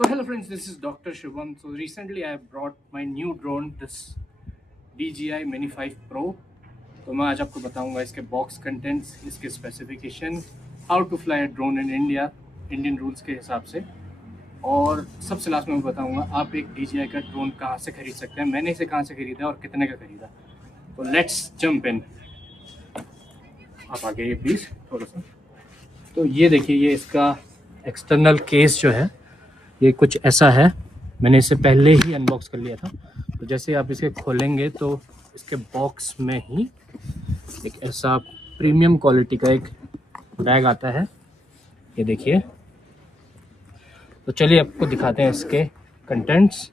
So hello friends, this is Dr. Shubham. So recently I have brought my new drone, this DJI Mini 5 Pro. तो मैं आज आपको बताऊंगा इसके box contents, इसके specification, how to fly drone in India, Indian rules के हिसाब से। और सबसे लास्ट में मैं बताऊंगा आप एक DJI का ड्रोन कहाँ से खरीद सकते हैं, मैंने इसे कहाँ से खरीदा और कितने का खरीदा। तो लेट्स जंप इन। आप आगे ये प्लीज़ थोड़ा सा। तो ये देखिए, ये इसका एक्सटर्नल केस जो है ये कुछ ऐसा है। मैंने इसे पहले ही अनबॉक्स कर लिया था। तो जैसे आप इसे खोलेंगे तो इसके बॉक्स में ही एक ऐसा प्रीमियम क्वालिटी का एक बैग आता है, ये देखिए। तो चलिए आपको दिखाते हैं इसके कंटेंट्स।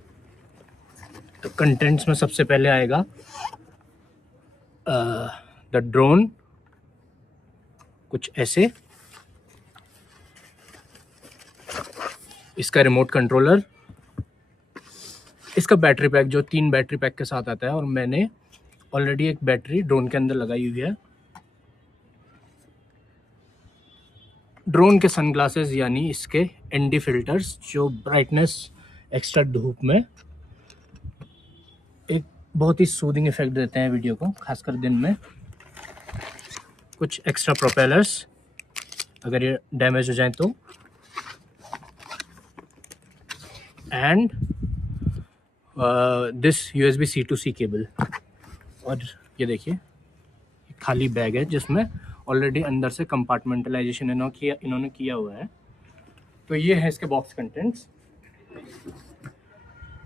तो कंटेंट्स में सबसे पहले आएगा द ड्रोन, कुछ ऐसे, इसका रिमोट कंट्रोलर, इसका बैटरी पैक जो 3 बैटरी पैक के साथ आता है, और मैंने ऑलरेडी एक बैटरी ड्रोन के अंदर लगाई हुई है। ड्रोन के सनग्लासेस यानी इसके एनडी फिल्टर्स जो ब्राइटनेस एक्स्ट्रा धूप में एक बहुत ही सूदिंग इफेक्ट देते हैं वीडियो को, खासकर दिन में। कुछ एक्स्ट्रा प्रोपेलर्स अगर ये डैमेज हो जाए तो, and this USB C to C cable. और ये देखिए खाली बैग है जिसमें ऑलरेडी अंदर से कंपार्टमेंटलाइजेशन इन्होंने किया हुआ है। तो ये है इसके बॉक्स कंटेंट्स।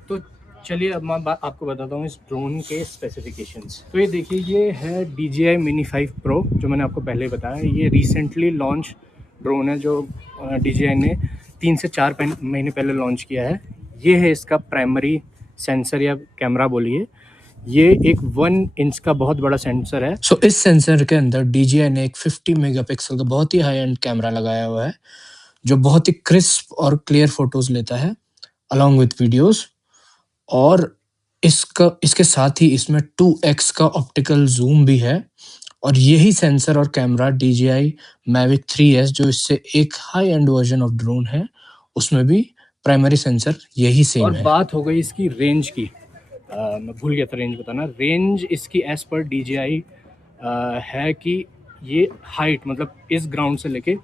तो चलिए अब मैं आपको बताता हूँ इस ड्रोन के स्पेसिफिकेशंस। तो ये देखिए, ये है DJI Mini 5 Pro जो मैंने आपको पहले बताया। ये रिसेंटली लॉन्च ड्रोन है जो DJI ने 3 से 4 महीने पहले लॉन्च किया है। ये है इसका प्राइमरी सेंसर या कैमरा बोलिए। ये एक 1 इंच का बहुत बड़ा सेंसर है। सो इस सेंसर के अंदर DJI ने एक 50 मेगापिक्सल का बहुत ही हाई एंड कैमरा लगाया हुआ है जो बहुत ही क्रिस्प और क्लियर फोटोज लेता है अलॉन्ग विथ वीडियोस। और इसके साथ ही इसमें 2x का ऑप्टिकल जूम भी है। और यही सेंसर और कैमरा DJI Mavic 3S जो इससे एक high and version of drone है, उसमें भी प्राइमरी सेंसर यही सेम और है। बात हो गई इसकी रेंज की, मैं भूल गया था रेंज बताना। रेंज इसकी एज पर DJI है कि ये हाइट मतलब इस ग्राउंड से लेके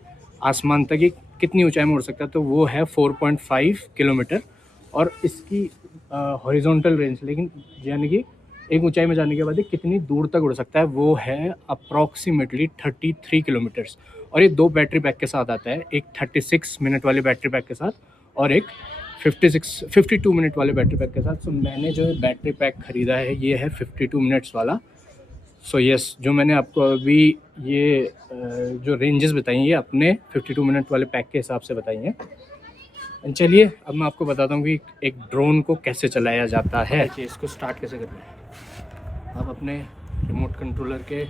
आसमान तक ये कितनी ऊंचाई में उड़ सकता है, तो वो है 4.5 किलोमीटर। और इसकी हॉरिजॉन्टल रेंज, लेकिन यानी कि एक ऊंचाई में जाने के बाद ये कितनी दूर तक उड़ सकता है, वो है अप्रॉक्सीमेटली 33 किलोमीटर्स। और ये 2 बैटरी पैक के साथ आता है, एक 36 मिनट वाले बैटरी पैक के साथ और एक 52 मिनट वाले बैटरी पैक के साथ। सो मैंने जो बैटरी पैक ख़रीदा है ये है 52 मिनट्स वाला। सो यस, जो मैंने आपको अभी ये जो रेंजेस बताई हैं ये अपने 52 मिनट वाले पैक के हिसाब से बताई हैं। चलिए अब मैं आपको बताता हूँ कि एक ड्रोन को कैसे चलाया जाता है। देखिए इसको स्टार्ट कैसे करना है। आप अपने रिमोट कंट्रोलर के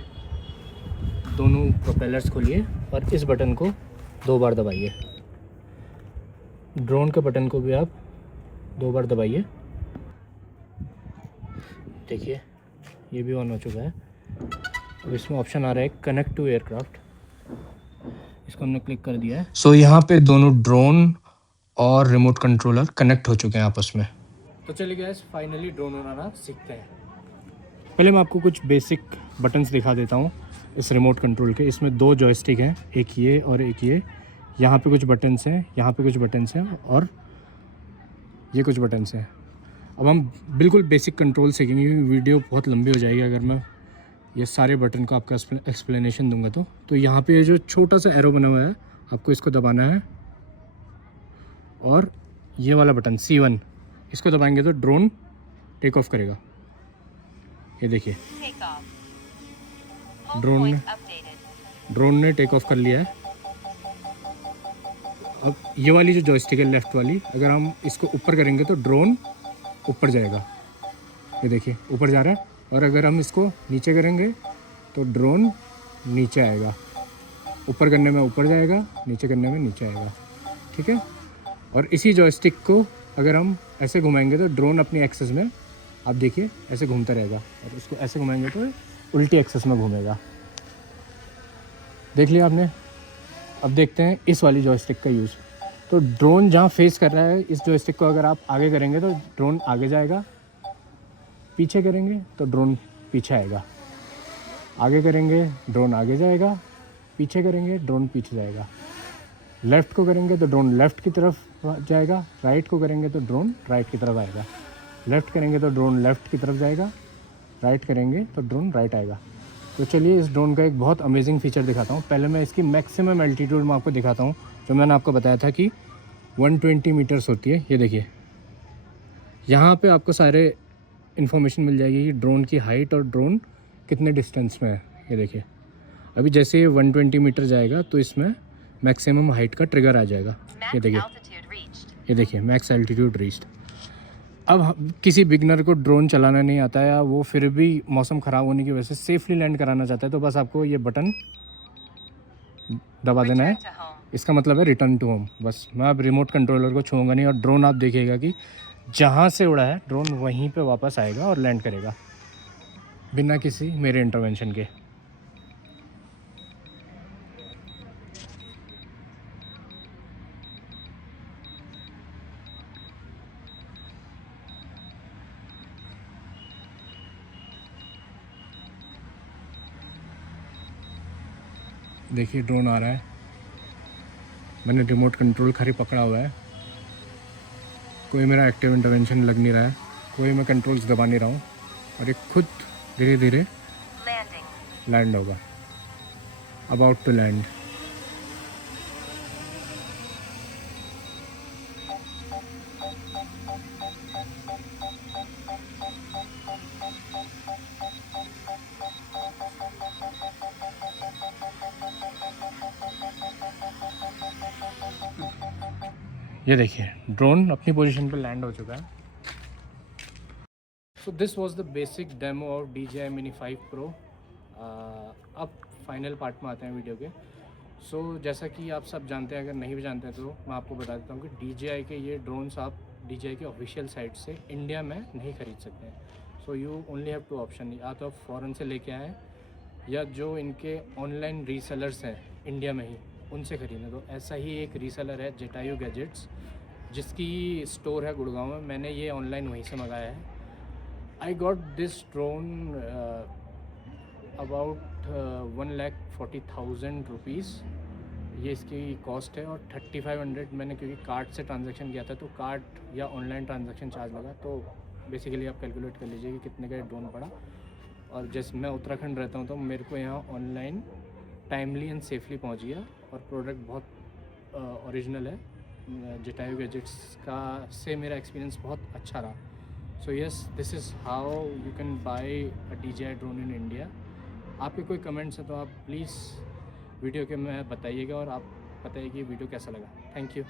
दोनों प्रोपेलर्स खोलिए और इस बटन को 2 बार दबाइए। ड्रोन के बटन को भी आप 2 बार दबाइए। देखिए ये भी ऑन हो चुका है। अब इसमें ऑप्शन आ रहा है कनेक्ट टू एयरक्राफ्ट, इसको हमने क्लिक कर दिया है। सो यहाँ पे दोनों ड्रोन और रिमोट कंट्रोलर कनेक्ट हो चुके हैं आपस में। तो चलिए गाइस, फाइनली ड्रोन उड़ाना सीखते हैं। पहले मैं आपको कुछ बेसिक बटन्स दिखा देता हूँ इस रिमोट कंट्रोल के। इसमें 2 जॉयस्टिक हैं, एक ये और एक ये। यहाँ पे कुछ बटन्स हैं, यहाँ पे कुछ बटन्स हैं और ये कुछ बटन्स हैं। अब हम बिल्कुल बेसिक कंट्रोल सीखेंगे, वीडियो बहुत लंबी हो जाएगी अगर मैं ये सारे बटन को आपका एक्सप्लेनेशन दूंगा। तो यहाँ पे जो छोटा सा एरो बना हुआ है आपको इसको दबाना है, और ये वाला बटन C1 इसको दबाएंगे तो ड्रोन टेक ऑफ करेगा। ये देखिए ड्रोन ने टेक ऑफ कर लिया है। अब ये वाली जो जॉयस्टिक है लेफ़्ट वाली, अगर हम इसको ऊपर करेंगे तो ड्रोन ऊपर जाएगा। ये देखिए ऊपर जा रहा है। और अगर हम इसको नीचे करेंगे तो ड्रोन नीचे आएगा। ऊपर करने में ऊपर जाएगा, नीचे करने में नीचे आएगा। ठीक है। और इसी जॉयस्टिक को अगर हम ऐसे घुमाएंगे तो ड्रोन अपनी एक्सेस में, आप देखिए ऐसे घूमता रहेगा। और इसको ऐसे घुमाएंगे तो उल्टी एक्सेस में घूमेगा। देख लिया आपने। अब देखते हैं इस वाली जॉयस्टिक का यूज़। तो ड्रोन जहाँ फेस कर रहा है इस जॉयस्टिक को अगर आप आगे करेंगे तो ड्रोन आगे जाएगा, पीछे करेंगे तो ड्रोन पीछे आएगा, आगे करेंगे ड्रोन आगे जाएगा, पीछे करेंगे ड्रोन पीछे जाएगा, लेफ़्ट को करेंगे तो ड्रोन लेफ़्ट की तरफ जाएगा, राइट को करेंगे तो ड्रोन राइट की तरफ आएगा, लेफ़्ट करेंगे तो ड्रोन लेफ़्ट की तरफ जाएगा, राइट करेंगे तो ड्रोन राइट आएगा। तो चलिए इस ड्रोन का एक बहुत अमेजिंग फ़ीचर दिखाता हूँ। पहले मैं इसकी मैक्सिमम एल्टीट्यूड में आपको दिखाता हूँ, जो मैंने आपको बताया था कि 120 मीटर्स होती है। ये देखिए, यहाँ पे आपको सारे इन्फॉर्मेशन मिल जाएगी कि ड्रोन की हाइट और ड्रोन कितने डिस्टेंस में है। ये देखिए, अभी जैसे ये 120 मीटर जाएगा तो इसमें मैक्सिमम हाइट का ट्रिगर आ जाएगा। ये देखिए मैक्स एल्टीट्यूड रीच्ड। अब किसी बिगनर को ड्रोन चलाना नहीं आता है या वो फिर भी मौसम ख़राब होने की वजह से सेफली लैंड कराना चाहता है, तो बस आपको ये बटन दबा देना है। इसका मतलब है रिटर्न टू होम। बस मैं अब रिमोट कंट्रोलर को छूँगा नहीं और ड्रोन आप देखिएगा कि जहाँ से उड़ा है ड्रोन वहीं पे वापस आएगा और लैंड करेगा बिना किसी मेरे इंटरवेंशन के। देखिए ड्रोन आ रहा है, मैंने रिमोट कंट्रोल खाली पकड़ा हुआ है, कोई मेरा एक्टिव इंटरवेंशन लग नहीं रहा है, कोई मैं कंट्रोल्स दबा नहीं रहा हूँ और ये खुद धीरे धीरे लैंड होगा। About to land. ये देखिए ड्रोन अपनी पोजीशन पे लैंड हो चुका है। So this was the basic demo of DJI Mini 5 Pro। अब फाइनल पार्ट में आते हैं वीडियो के। सो जैसा कि आप सब जानते हैं, अगर नहीं भी जानते हैं तो मैं आपको बता देता हूँ कि DJI के ये ड्रोन्स आप DJI के ऑफिशियल साइट से इंडिया में नहीं ख़रीद सकते हैं। So you only have two option, या तो आप फ़ॉरेन से लेके आएँ या जो इनके ऑनलाइन रीसेलर्स हैं इंडिया में ही उनसे ख़रीदें। तो ऐसा ही एक रीसेलर है जटायु गैजेट्स, जिसकी स्टोर है गुड़गांव में। मैंने ये ऑनलाइन वहीं से मंगाया है। I got this drone about 1,40,000 rupees ये इसकी कॉस्ट है, और 3,500 मैंने, क्योंकि कार्ड से ट्रांजैक्शन किया था तो कार्ड या ऑनलाइन ट्रांजैक्शन चार्ज लगा। तो बेसिकली आप कैलकुलेट कर लीजिए कि कितने का ड्रोन पड़ा। और जैसे मैं उत्तराखंड रहता हूँ तो मेरे को यहाँ ऑनलाइन टाइमली एंड सेफली पहुँच गया और प्रोडक्ट बहुत ओरिजिनल है। जटायु गैजेट्स का से मेरा एक्सपीरियंस बहुत अच्छा रहा। So yes, this is how you can buy a DJI drone in India. आपके कोई कमेंट्स हैं तो आप प्लीज़ वीडियो के में बताइएगा और आप बताइए कि वीडियो कैसा लगा। Thank you.